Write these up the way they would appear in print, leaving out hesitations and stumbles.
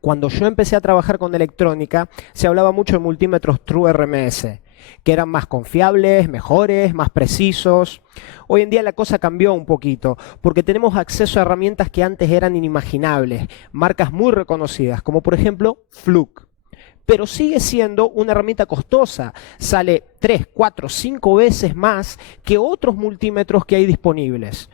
Cuando yo empecé a trabajar con electrónica, se hablaba mucho de multímetros True RMS, que eran más confiables, mejores, más precisos. Hoy en día la cosa cambió un poquito, porque tenemos acceso a herramientas que antes eran inimaginables, marcas muy reconocidas, como por ejemplo Fluke. Pero sigue siendo una herramienta costosa, sale 3, 4, 5 veces más que otros multímetros que hay disponibles.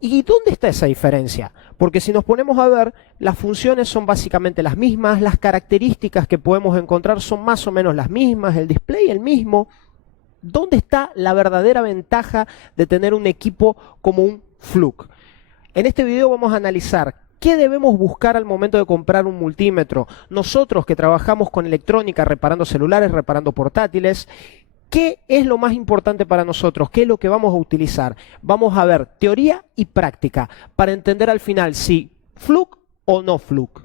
¿Y dónde está esa diferencia? Porque si nos ponemos a ver, las funciones son básicamente las mismas, las características que podemos encontrar son más o menos las mismas, el display el mismo. ¿Dónde está la verdadera ventaja de tener un equipo como un Fluke? En este video vamos a analizar qué debemos buscar al momento de comprar un multímetro. Nosotros que trabajamos con electrónica, reparando celulares, reparando portátiles, ¿qué es lo más importante para nosotros? ¿Qué es lo que vamos a utilizar? Vamos a ver teoría y práctica para entender al final si Fluke o no Fluke.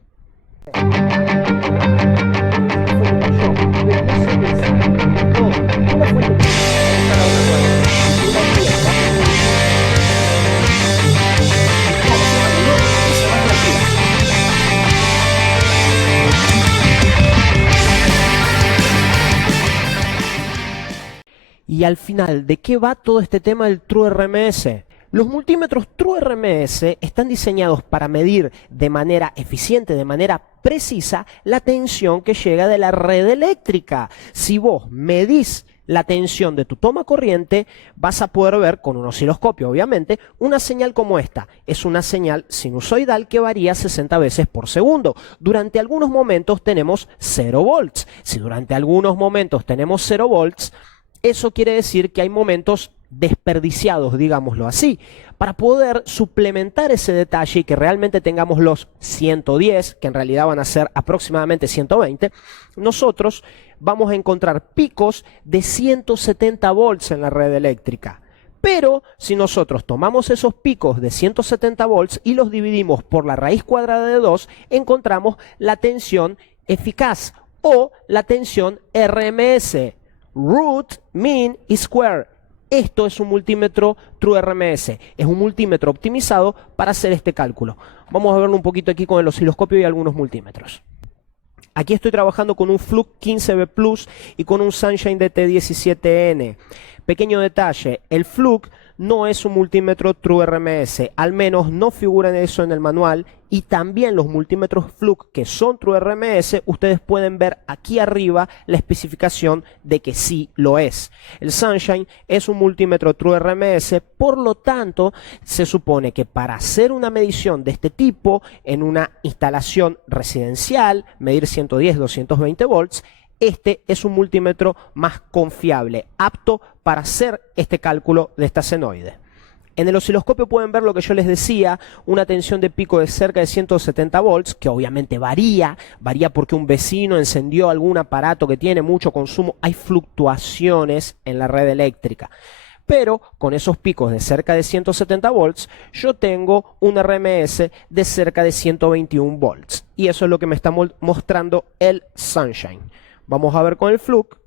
Y al final, ¿de qué va todo este tema del True RMS? Los multímetros True RMS están diseñados para medir de manera eficiente, de manera precisa, la tensión que llega de la red eléctrica. Si vos medís la tensión de tu toma corriente, vas a poder ver, con un osciloscopio obviamente, una señal como esta. Es una señal sinusoidal que varía 60 veces por segundo. Durante algunos momentos tenemos 0 volts. Si durante algunos momentos tenemos 0 volts, eso quiere decir que hay momentos desperdiciados, digámoslo así. Para poder suplementar ese detalle y que realmente tengamos los 110, que en realidad van a ser aproximadamente 120, nosotros vamos a encontrar picos de 170 volts en la red eléctrica. Pero si nosotros tomamos esos picos de 170 volts y los dividimos por la raíz cuadrada de 2, encontramos la tensión eficaz o la tensión RMS. Root, mean y square. Esto es un multímetro True RMS. Es un multímetro optimizado para hacer este cálculo. Vamos a verlo un poquito aquí con el osciloscopio y algunos multímetros. Aquí estoy trabajando con un Fluke 15B Plus y con un Sunshine DT17N. Pequeño detalle, el Fluke no es un multímetro True RMS, al menos no figura en eso en el manual, y también los multímetros Fluke que son True RMS, ustedes pueden ver aquí arriba la especificación de que sí lo es. El Sunshine es un multímetro True RMS, por lo tanto se supone que para hacer una medición de este tipo en una instalación residencial, medir 110, 220 volts, este es un multímetro más confiable, apto para hacer este cálculo de esta senoide. En el osciloscopio pueden ver lo que yo les decía, una tensión de pico de cerca de 170 volts, que obviamente varía porque un vecino encendió algún aparato que tiene mucho consumo, hay fluctuaciones en la red eléctrica. Pero con esos picos de cerca de 170 volts, yo tengo un RMS de cerca de 121 volts. Y eso es lo que me está mostrando el Sunshine. Vamos a ver con el Fluke.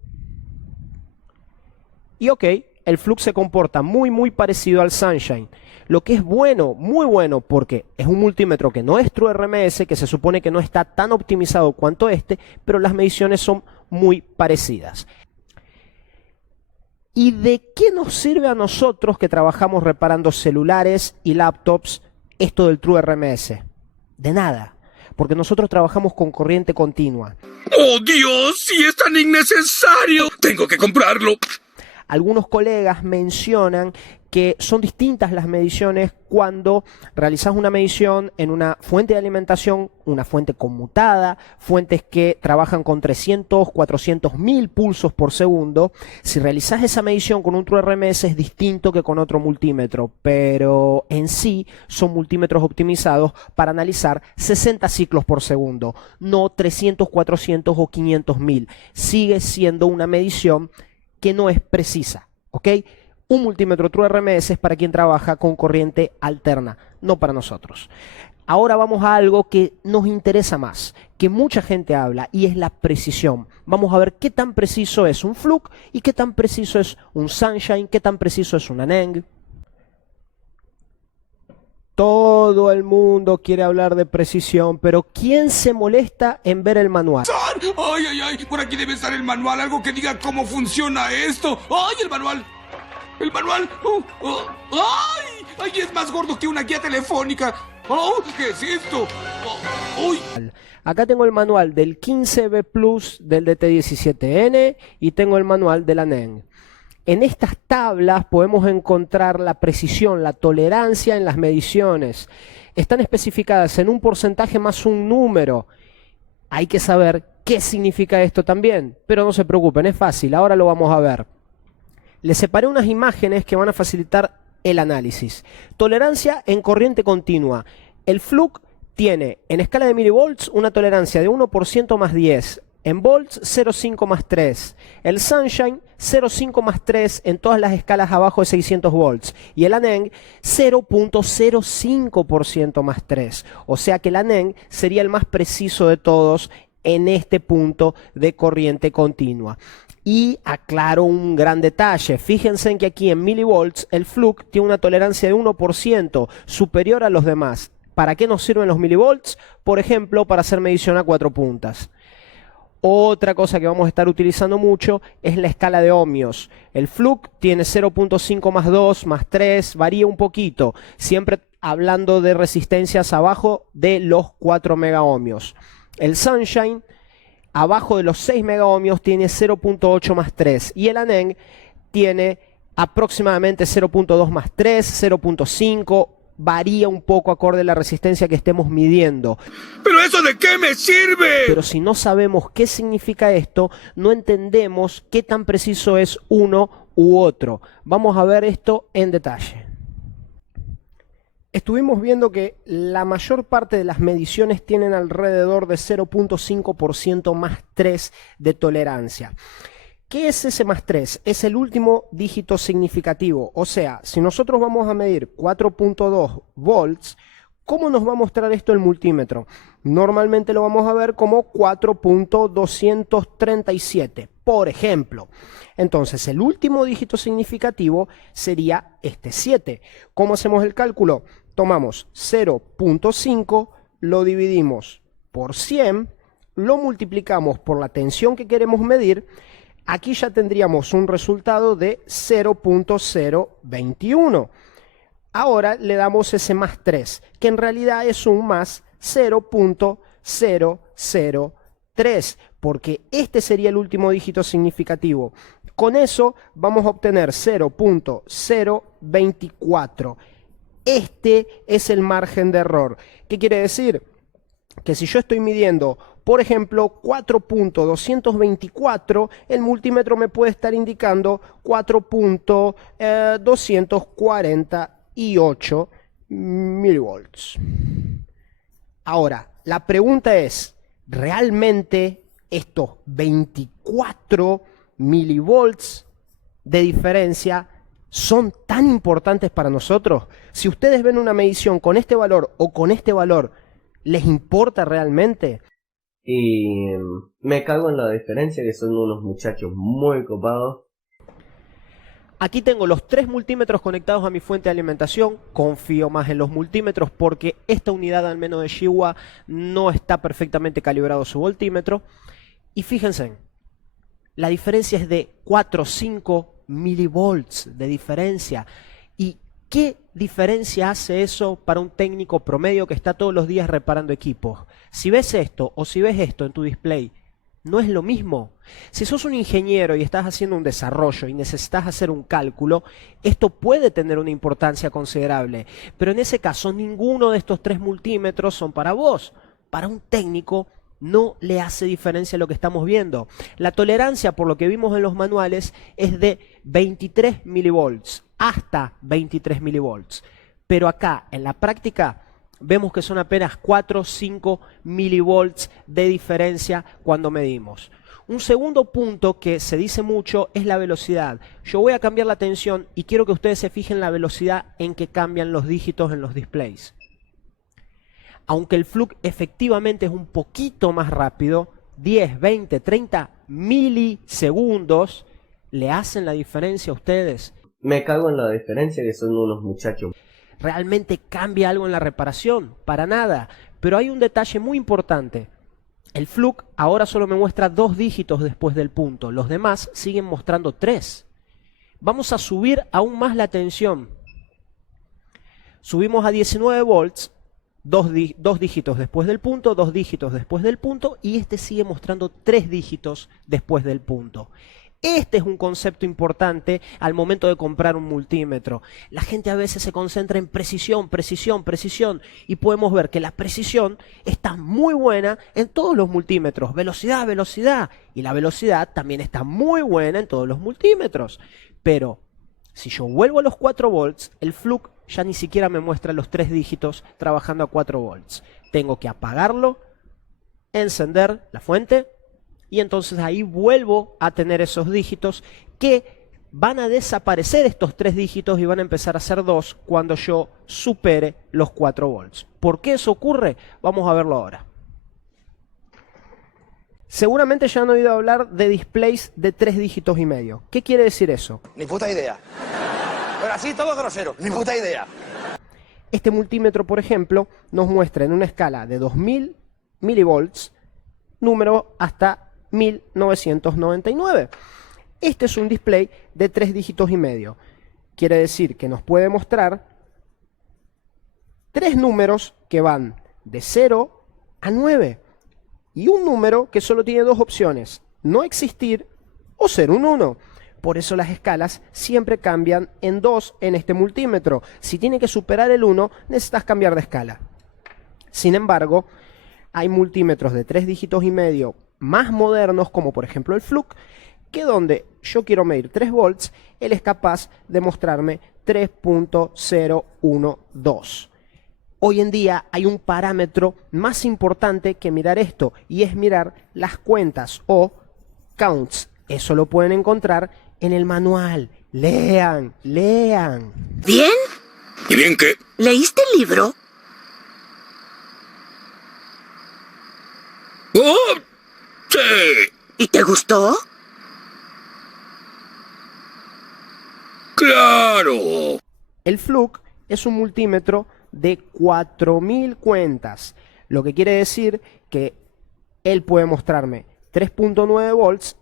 Y ok, el Fluke se comporta muy parecido al Sunshine. Lo que es bueno, muy bueno, porque es un multímetro que no es True RMS, que se supone que no está tan optimizado cuanto este, pero las mediciones son muy parecidas. ¿Y de qué nos sirve a nosotros que trabajamos reparando celulares y laptops esto del True RMS? De nada. Porque nosotros trabajamos con corriente continua. ¡Oh, Dios! ¡Si es tan innecesario! ¡Tengo que comprarlo! Algunos colegas mencionan que son distintas las mediciones cuando realizas una medición en una fuente de alimentación, una fuente conmutada, fuentes que trabajan con 300, 400 mil pulsos por segundo. Si realizas esa medición con un True RMS es distinto que con otro multímetro, pero en sí son multímetros optimizados para analizar 60 ciclos por segundo, no 300, 400 o 500 mil. Sigue siendo una medición que no es precisa, ¿ok? Un multímetro True RMS es para quien trabaja con corriente alterna, no para nosotros. Ahora vamos a algo que nos interesa más, que mucha gente habla, y es la precisión. Vamos a ver qué tan preciso es un Fluke y qué tan preciso es un Sunshine, qué tan preciso es un Aneng. Todo el mundo quiere hablar de precisión, pero ¿quién se molesta en ver el manual? ¡Ay, ay, ay! Por aquí debe estar el manual, algo que diga cómo funciona esto. ¡Ay, el manual! ¡El manual! ¡Ay! ¡Ay, es más gordo que una guía telefónica! ¡Oh! ¿Qué es esto? ¡Uy! Acá tengo el manual del 15B Plus del DT17N y tengo el manual de la NEN. En estas tablas podemos encontrar la precisión, la tolerancia en las mediciones. Están especificadas en un porcentaje más un número. Hay que saber qué significa esto también, pero no se preocupen, es fácil, ahora lo vamos a ver. Les separé unas imágenes que van a facilitar el análisis. Tolerancia en corriente continua. El Fluke tiene en escala de milivolts una tolerancia de 1% más 10. En volts 0,5 más 3. El Sunshine 0,5 más 3 en todas las escalas abajo de 600 volts. Y el Aneng 0,05% más 3. O sea que el Aneng sería el más preciso de todos en este punto de corriente continua. Y aclaro un gran detalle. Fíjense en que aquí en milivolts el Fluke tiene una tolerancia de 1% superior a los demás. ¿Para qué nos sirven los milivolts? Por ejemplo, para hacer medición a 4 puntas. Otra cosa que vamos a estar utilizando mucho es la escala de ohmios. El Fluke tiene 0,5 más 2 más 3, varía un poquito, siempre hablando de resistencias abajo de los 4 megaohmios. El Sunshine, abajo de los 6 megaohmios, tiene 0,8 más 3 y el Aneng tiene aproximadamente 0,2 más 3, 0,5, varía un poco acorde a la resistencia que estemos midiendo. ¿Pero eso de qué me sirve? Pero si no sabemos qué significa esto, no entendemos qué tan preciso es uno u otro. Vamos a ver esto en detalle. Estuvimos viendo que la mayor parte de las mediciones tienen alrededor de 0,5% más 3 de tolerancia. ¿Qué es ese más 3? Es el último dígito significativo. O sea, si nosotros vamos a medir 4,2 volts, ¿cómo nos va a mostrar esto el multímetro? Normalmente lo vamos a ver como 4,237, por ejemplo. Entonces, el último dígito significativo sería este 7. ¿Cómo hacemos el cálculo? Tomamos 0,5, lo dividimos por 100, lo multiplicamos por la tensión que queremos medir. Aquí ya tendríamos un resultado de 0,021. Ahora le damos ese más 3, que en realidad es un más 0,003, porque este sería el último dígito significativo. Con eso vamos a obtener 0,024. Este es el margen de error. ¿Qué quiere decir? Que si yo estoy midiendo, por ejemplo, 4,224, el multímetro me puede estar indicando 4,248 milivolts. Ahora, la pregunta es, ¿realmente estos 24 milivolts de diferencia son tan importantes para nosotros? Si ustedes ven una medición con este valor o con este valor, ¿les importa realmente? Y me cago en la diferencia, que son unos muchachos muy copados. Aquí tengo los 3 multímetros conectados a mi fuente de alimentación. Confío más en los multímetros porque esta unidad, al menos de Shihua, no está perfectamente calibrado su voltímetro. Y fíjense, la diferencia es de 4 o 5 milivolts de diferencia. ¿Y qué diferencia hace eso para un técnico promedio que está todos los días reparando equipos? Si ves esto o si ves esto en tu display, no es lo mismo. Si sos un ingeniero y estás haciendo un desarrollo y necesitas hacer un cálculo, esto puede tener una importancia considerable. Pero en ese caso, ninguno de estos 3 multímetros son para vos. Para un técnico no le hace diferencia lo que estamos viendo. La tolerancia, por lo que vimos en los manuales, es de 23 milivolts, hasta 23 milivolts. Pero acá, en la práctica, vemos que son apenas 4 o 5 milivolts de diferencia cuando medimos. Un segundo punto que se dice mucho es la velocidad. Yo voy a cambiar la tensión y quiero que ustedes se fijen la velocidad en que cambian los dígitos en los displays. Aunque el Fluke efectivamente es un poquito más rápido, 10, 20, 30 milisegundos, ¿le hacen la diferencia a ustedes? Me cago en la diferencia, que son unos muchachos. ¿Realmente cambia algo en la reparación? Para nada. Pero hay un detalle muy importante. El Fluke ahora solo me muestra 2 dígitos después del punto. Los demás siguen mostrando 3. Vamos a subir aún más la tensión. Subimos a 19 volts. 2 dígitos después del punto, 2 dígitos después del punto, y este sigue mostrando 3 dígitos después del punto. Este es un concepto importante al momento de comprar un multímetro. La gente a veces se concentra en precisión, precisión, precisión, y podemos ver que la precisión está muy buena en todos los multímetros. Velocidad, velocidad, y la velocidad también está muy buena en todos los multímetros. Pero si yo vuelvo a los 4 volts, el Fluke ya ni siquiera me muestra los 3 dígitos trabajando a 4 volts. Tengo que apagarlo, encender la fuente, y entonces ahí vuelvo a tener esos dígitos que van a desaparecer estos 3 dígitos y van a empezar a ser 2 cuando yo supere los 4 volts. ¿Por qué eso ocurre? Vamos a verlo ahora. Seguramente ya han oído hablar de displays de 3 dígitos y medio. ¿Qué quiere decir eso? Ni puta idea. Pero así todo grosero, ni puta idea. Este multímetro, por ejemplo, nos muestra en una escala de 2000 milivolts, número hasta 1999. Este es un display de 3 dígitos y medio. Quiere decir que nos puede mostrar 3 números que van de 0 a 9. Y un número que solo tiene 2 opciones, no existir o ser un 1. Por eso las escalas siempre cambian en 2 en este multímetro. Si tiene que superar el 1, necesitas cambiar de escala. Sin embargo, hay multímetros de 3 dígitos y medio más modernos, como por ejemplo el Fluke, que donde yo quiero medir 3 volts, él es capaz de mostrarme 3.012. Hoy en día hay un parámetro más importante que mirar esto, y es mirar las cuentas o counts. Eso lo pueden encontrar en el manual. Lean, lean. ¿Bien? ¿Y bien qué? ¿Leíste el libro? ¡Oh! ¡Sí! ¿Y te gustó? ¡Claro! El Fluke es un multímetro de 4000 cuentas, lo que quiere decir que él puede mostrarme 3.9 volts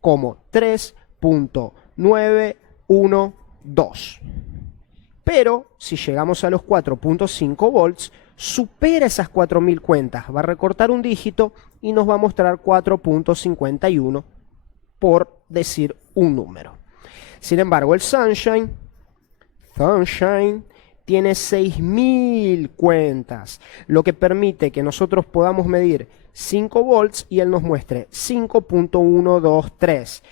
como 3.912. Pero si llegamos a los 4.5 volts, supera esas 4000 cuentas, va a recortar un dígito y nos va a mostrar 4.51, por decir un número. Sin embargo, el Sunshine tiene 6000 cuentas, lo que permite que nosotros podamos medir 5 volts y él nos muestre 5.123.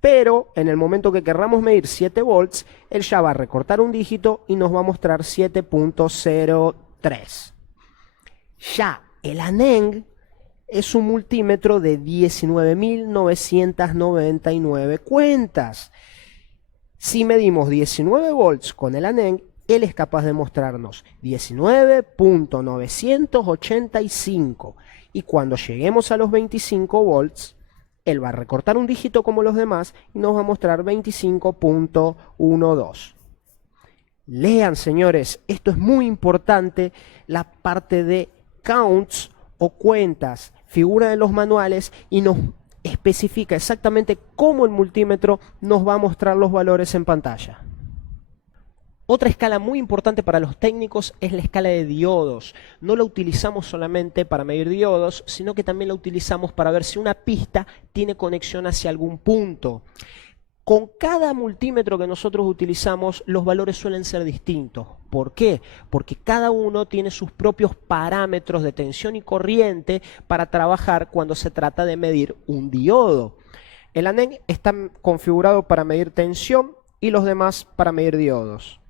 Pero en el momento que querramos medir 7 volts, él ya va a recortar un dígito y nos va a mostrar 7.03. Ya el Aneng es un multímetro de 19.999 cuentas. Si medimos 19 volts con el Aneng, él es capaz de mostrarnos 19.985. Y cuando lleguemos a los 25 volts, él va a recortar un dígito como los demás y nos va a mostrar 25.12. Lean, señores, esto es muy importante, la parte de counts o cuentas, figura en los manuales y nos especifica exactamente cómo el multímetro nos va a mostrar los valores en pantalla. Otra escala muy importante para los técnicos es la escala de diodos. No la utilizamos solamente para medir diodos, sino que también la utilizamos para ver si una pista tiene conexión hacia algún punto. Con cada multímetro que nosotros utilizamos, los valores suelen ser distintos. ¿Por qué? Porque cada uno tiene sus propios parámetros de tensión y corriente para trabajar cuando se trata de medir un diodo. El Aneng está configurado para medir tensión y los demás para medir diodos.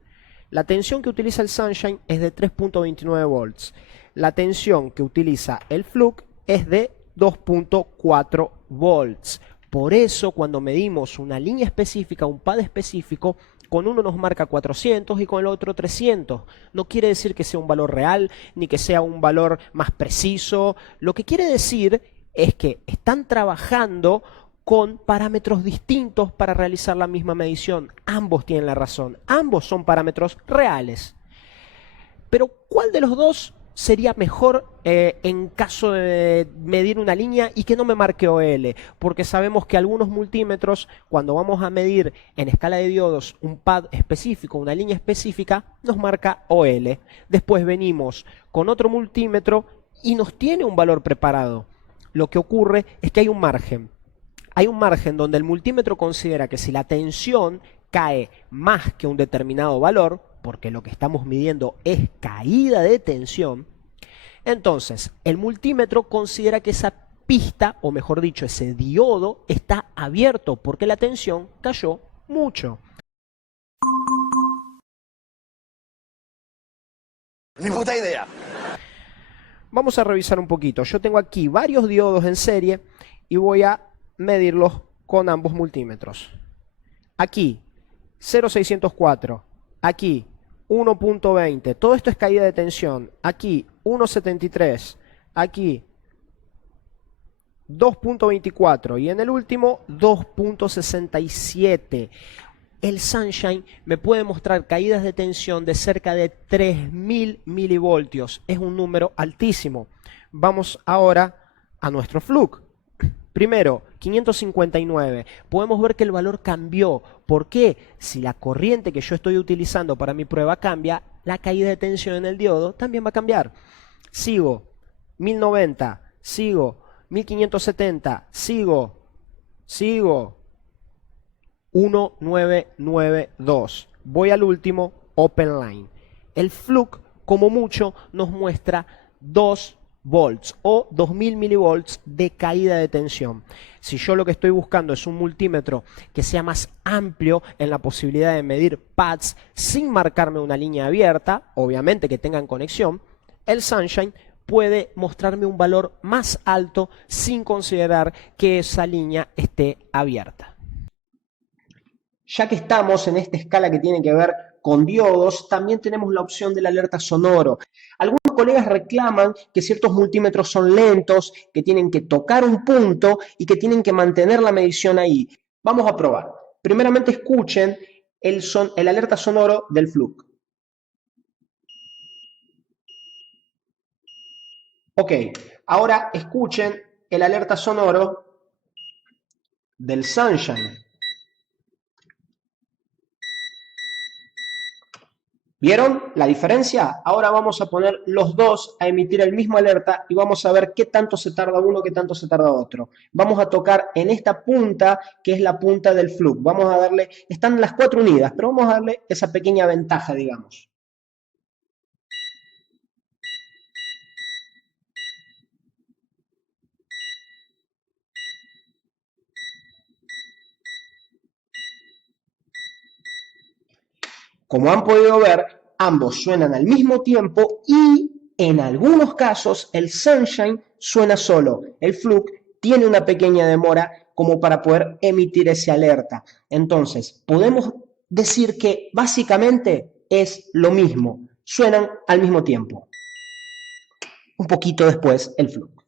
La tensión que utiliza el Sunshine es de 3.29 volts. La tensión que utiliza el Fluke es de 2.4 volts. Por eso, cuando medimos una línea específica, un pad específico, con uno nos marca 400 y con el otro 300. No quiere decir que sea un valor real, ni que sea un valor más preciso. Lo que quiere decir es que están trabajando con parámetros distintos para realizar la misma medición. Ambos tienen la razón, ambos son parámetros reales. Pero ¿cuál de los dos sería mejor en caso de medir una línea y que no me marque OL? Porque sabemos que algunos multímetros, cuando vamos a medir en escala de diodos un pad específico, una línea específica, nos marca OL. Después venimos con otro multímetro y nos tiene un valor preparado. Lo que ocurre es que hay un margen. Hay un margen donde el multímetro considera que si la tensión cae más que un determinado valor, porque lo que estamos midiendo es caída de tensión, entonces el multímetro considera que esa pista, o mejor dicho, ese diodo está abierto porque la tensión cayó mucho. Ni puta idea. Vamos a revisar un poquito. Yo tengo aquí varios diodos en serie y voy a medirlos con ambos multímetros. Aquí 0,604, aquí 1,20, todo esto es caída de tensión. Aquí 1,73, aquí 2,24 y en el último 2,67. El Sunshine me puede mostrar caídas de tensión de cerca de 3000 milivoltios. Es un número altísimo. Vamos ahora a nuestro Fluke. Primero, 559. Podemos ver que el valor cambió. ¿Por qué? Si la corriente que yo estoy utilizando para mi prueba cambia, la caída de tensión en el diodo también va a cambiar. Sigo, 1090. Sigo, 1570. Sigo. 1992. Voy al último, Open Line. El Fluke, como mucho, nos muestra 2 volts o 2000 milivolts de caída de tensión. Si yo lo que estoy buscando es un multímetro que sea más amplio en la posibilidad de medir pads sin marcarme una línea abierta, obviamente que tengan conexión, el Sunshine puede mostrarme un valor más alto sin considerar que esa línea esté abierta. Ya que estamos en esta escala que tiene que ver con diodos, también tenemos la opción del alerta sonoro. Algunos colegas reclaman que ciertos multímetros son lentos, que tienen que tocar un punto y que tienen que mantener la medición ahí. Vamos a probar. Primeramente escuchen el alerta sonoro del Fluke. Ok, ahora escuchen el alerta sonoro del Sunshine. ¿Vieron la diferencia? Ahora vamos a poner los dos a emitir el mismo alerta y vamos a ver qué tanto se tarda uno, qué tanto se tarda otro. Vamos a tocar en esta punta, que es la punta del Fluke. Vamos a darle, están las 4 unidas, pero vamos a darle esa pequeña ventaja, digamos. Como han podido ver, ambos suenan al mismo tiempo y en algunos casos el Sunshine suena solo. El Fluke tiene una pequeña demora como para poder emitir ese alerta. Entonces, podemos decir que básicamente es lo mismo. Suenan al mismo tiempo. Un poquito después el Fluke.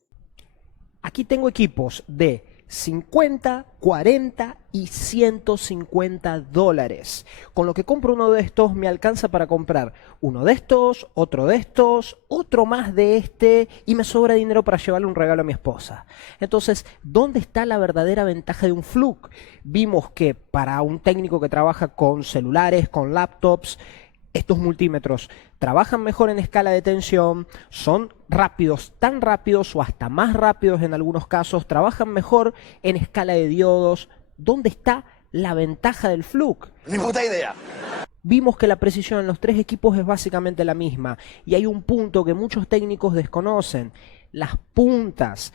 Aquí tengo equipos de 50, 40 y 150 dólares. Con lo que compro uno de estos me alcanza para comprar uno de estos, otro de estos, otro más de este y me sobra dinero para llevarle un regalo a mi esposa. Entonces, ¿dónde está la verdadera ventaja de un Fluke? Vimos que para un técnico que trabaja con celulares, con laptops, estos multímetros trabajan mejor en escala de tensión, son rápidos, tan rápidos o hasta más rápidos en algunos casos, trabajan mejor en escala de diodos. ¿Dónde está la ventaja del Fluke? Ni puta idea. Vimos que la precisión en los 3 equipos es básicamente la misma y hay un punto que muchos técnicos desconocen. Las puntas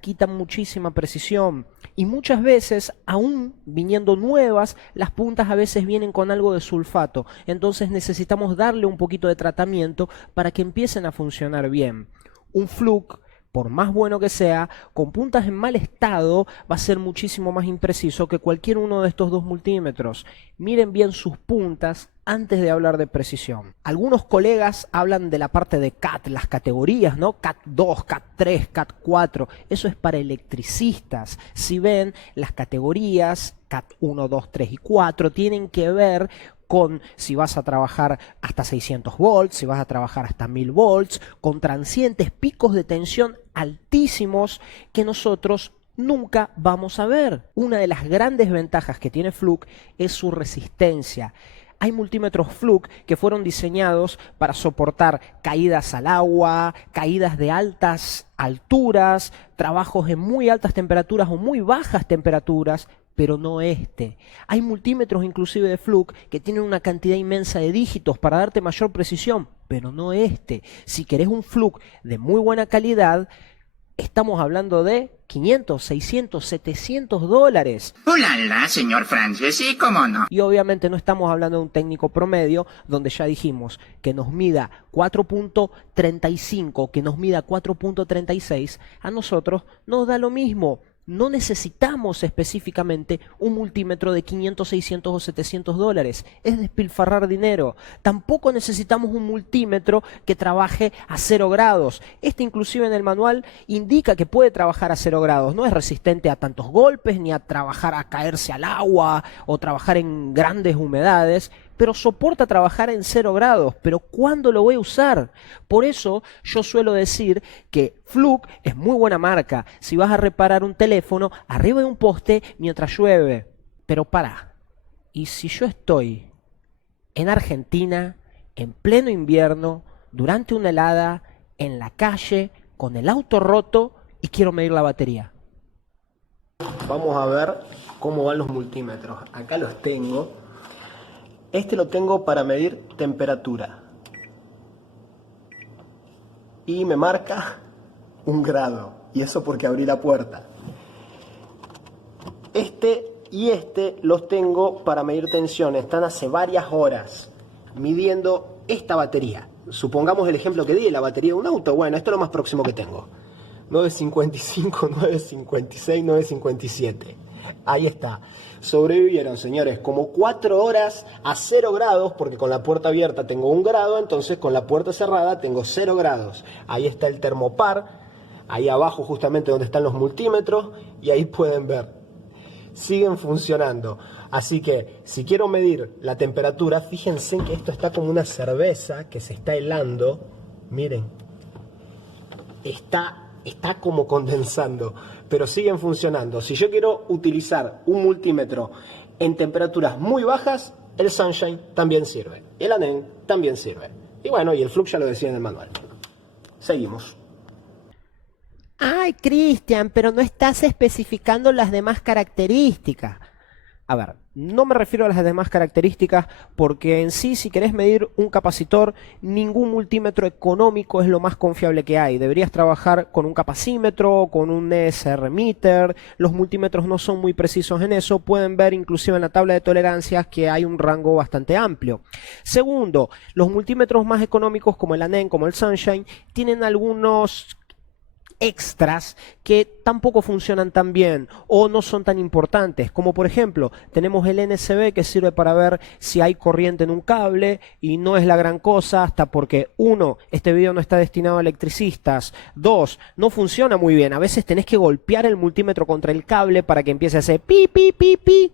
quitan muchísima precisión y muchas veces, aún viniendo nuevas, las puntas a veces vienen con algo de sulfato. Entonces necesitamos darle un poquito de tratamiento para que empiecen a funcionar bien. Un Fluke, por más bueno que sea, con puntas en mal estado, va a ser muchísimo más impreciso que cualquier uno de estos 2 multímetros. Miren bien sus puntas antes de hablar de precisión. Algunos colegas hablan de la parte de CAT, las categorías, ¿no? CAT 2, CAT 3, CAT 4. Eso es para electricistas. Si ven, las categorías CAT 1, 2, 3 y 4 tienen que ver con si vas a trabajar hasta 600 volts, si vas a trabajar hasta 1000 volts, con transientes, picos de tensión altísimos que nosotros nunca vamos a ver. Una de las grandes ventajas que tiene Fluke es su resistencia. Hay multímetros Fluke que fueron diseñados para soportar caídas al agua, caídas de altas alturas, trabajos en muy altas temperaturas o muy bajas temperaturas, pero no este. Hay multímetros inclusive de Fluke que tienen una cantidad inmensa de dígitos para darte mayor precisión, pero no este. Si querés un Fluke de muy buena calidad, estamos hablando de 500, 600, 700 dólares. ¡Hola, señor Francis! Sí, cómo no. Y obviamente no estamos hablando de un técnico promedio donde ya dijimos que nos mida 4.35, que nos mida 4.36. A nosotros nos da lo mismo. No necesitamos específicamente un multímetro de 500, 600 o 700 dólares. Es despilfarrar dinero. Tampoco necesitamos un multímetro que trabaje a 0 grados. Este inclusive en el manual indica que puede trabajar a 0 grados. No es resistente a tantos golpes, ni a trabajar a caerse al agua o trabajar en grandes humedades, pero soporta trabajar en 0 grados. ¿Pero cuándo lo voy a usar? Por eso yo suelo decir que Fluke es muy buena marca si vas a reparar un teléfono arriba de un poste mientras llueve. Pero pará, ¿y si yo estoy en Argentina, en pleno invierno, durante una helada, en la calle, con el auto roto y quiero medir la batería? Vamos a ver cómo van los multímetros. Acá los tengo. Este lo tengo para medir temperatura. Y me marca 1 grado. Y eso porque abrí la puerta. Este y este los tengo para medir tensión. Están hace varias horas midiendo esta batería. Supongamos el ejemplo que di, la batería de un auto. Bueno, esto es lo más próximo que tengo. 9.55, 9.56, 9.57. Ahí está. Sobrevivieron, señores, como 4 horas a 0 grados, porque con la puerta abierta tengo 1 grado, entonces con la puerta cerrada tengo 0 grados. Ahí está el termopar, ahí abajo justamente donde están los multímetros, y ahí pueden ver. Siguen funcionando. Así que, si quiero medir la temperatura, fíjense que esto está como una cerveza que se está helando. Miren. Está como condensando, pero siguen funcionando. Si yo quiero utilizar un multímetro en temperaturas muy bajas, el Sunshine también sirve. El Anen también sirve. Y bueno, y el Fluke ya lo decía en el manual. Seguimos. Ay, Cristian, pero no estás especificando las demás características. A ver, no me refiero a las demás características porque en sí, si querés medir un capacitor, ningún multímetro económico es lo más confiable que hay. Deberías trabajar con un capacímetro, con un ESR meter. Los multímetros no son muy precisos en eso. Pueden ver inclusive en la tabla de tolerancias que hay un rango bastante amplio. Segundo, los multímetros más económicos como el Anen, como el Sunshine, tienen algunos extras que tampoco funcionan tan bien o no son tan importantes, como por ejemplo tenemos el NSB que sirve para ver si hay corriente en un cable y no es la gran cosa hasta porque 1, este video no está destinado a electricistas, 2, no funciona muy bien, a veces tenés que golpear el multímetro contra el cable para que empiece a hacer pi pi pi pi.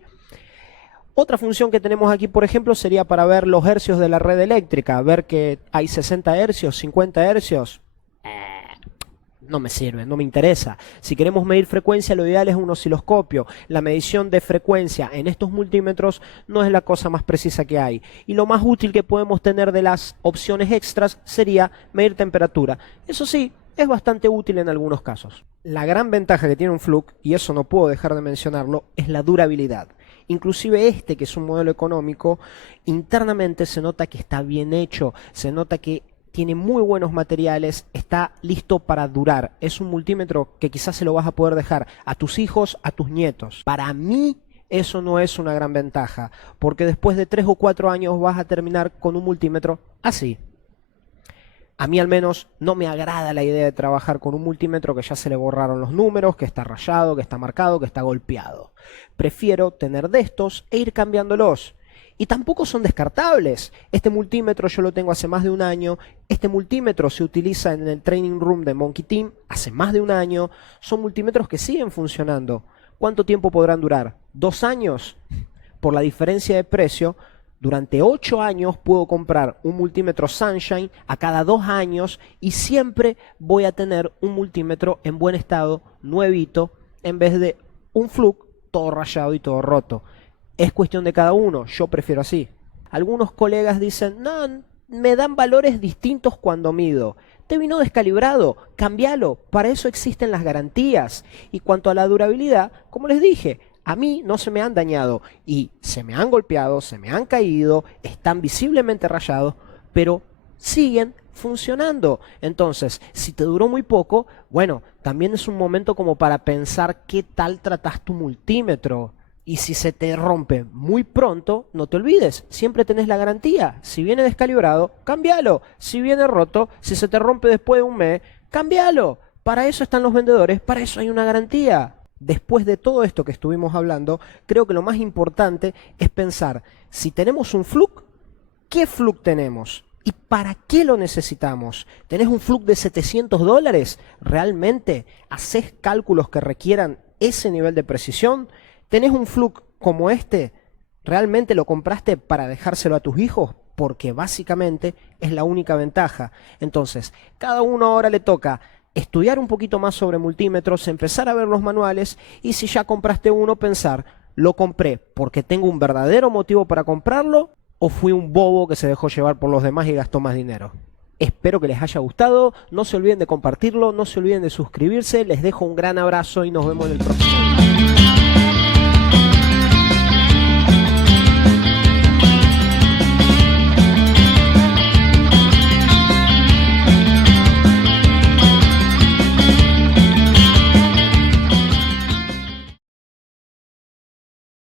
Otra función que tenemos aquí, por ejemplo, sería para ver los hercios de la red eléctrica, ver que hay 60 hercios, 50 hercios. No me sirve, no me interesa. Si queremos medir frecuencia, lo ideal es un osciloscopio. La medición de frecuencia en estos multímetros no es la cosa más precisa que hay. Y lo más útil que podemos tener de las opciones extras sería medir temperatura. Eso sí, es bastante útil en algunos casos. La gran ventaja que tiene un Fluke, y eso no puedo dejar de mencionarlo, es la durabilidad. Inclusive este, que es un modelo económico, internamente se nota que está bien hecho, se nota que tiene muy buenos materiales, está listo para durar. Es un multímetro que quizás se lo vas a poder dejar a tus hijos, a tus nietos. Para mí eso no es una gran ventaja, porque después de 3 o 4 años vas a terminar con un multímetro así. A mí al menos no me agrada la idea de trabajar con un multímetro que ya se le borraron los números, que está rayado, que está marcado, que está golpeado. Prefiero tener de estos e ir cambiándolos. Y tampoco son descartables. Este multímetro yo lo tengo hace más de 1 año. Este multímetro se utiliza en el training room de Monkey Team hace más de 1 año. Son multímetros que siguen funcionando. ¿Cuánto tiempo podrán durar? ¿2 años? Por la diferencia de precio, Durante 8 años puedo comprar un multímetro Sunshine a cada 2 años y siempre voy a tener un multímetro en buen estado, nuevito, en vez de un Fluke todo rayado y todo roto. Es cuestión de cada uno, yo prefiero así. Algunos colegas dicen, no, me dan valores distintos cuando mido. ¿Te vino descalibrado? Cámbialo, para eso existen las garantías. Y cuanto a la durabilidad, como les dije, a mí no se me han dañado y se me han golpeado, se me han caído, están visiblemente rayados, pero siguen funcionando. Entonces, si te duró muy poco, bueno, también es un momento como para pensar qué tal tratas tu multímetro. Y si se te rompe muy pronto, no te olvides, siempre tenés la garantía. Si viene descalibrado, cámbialo. Si viene roto, si se te rompe después de un mes, cámbialo. Para eso están los vendedores, para eso hay una garantía. Después de todo esto que estuvimos hablando, creo que lo más importante es pensar, si tenemos un Fluke, ¿qué Fluke tenemos? ¿Y para qué lo necesitamos? ¿Tenés un Fluke de $700? ¿Realmente haces cálculos que requieran ese nivel de precisión? ¿Tenés un Fluke como este? ¿Realmente lo compraste para dejárselo a tus hijos? Porque básicamente es la única ventaja. Entonces, cada uno ahora le toca estudiar un poquito más sobre multímetros, empezar a ver los manuales y si ya compraste uno, pensar, ¿lo compré porque tengo un verdadero motivo para comprarlo o fui un bobo que se dejó llevar por los demás y gastó más dinero? Espero que les haya gustado, no se olviden de compartirlo, no se olviden de suscribirse, les dejo un gran abrazo y nos vemos en el próximo video.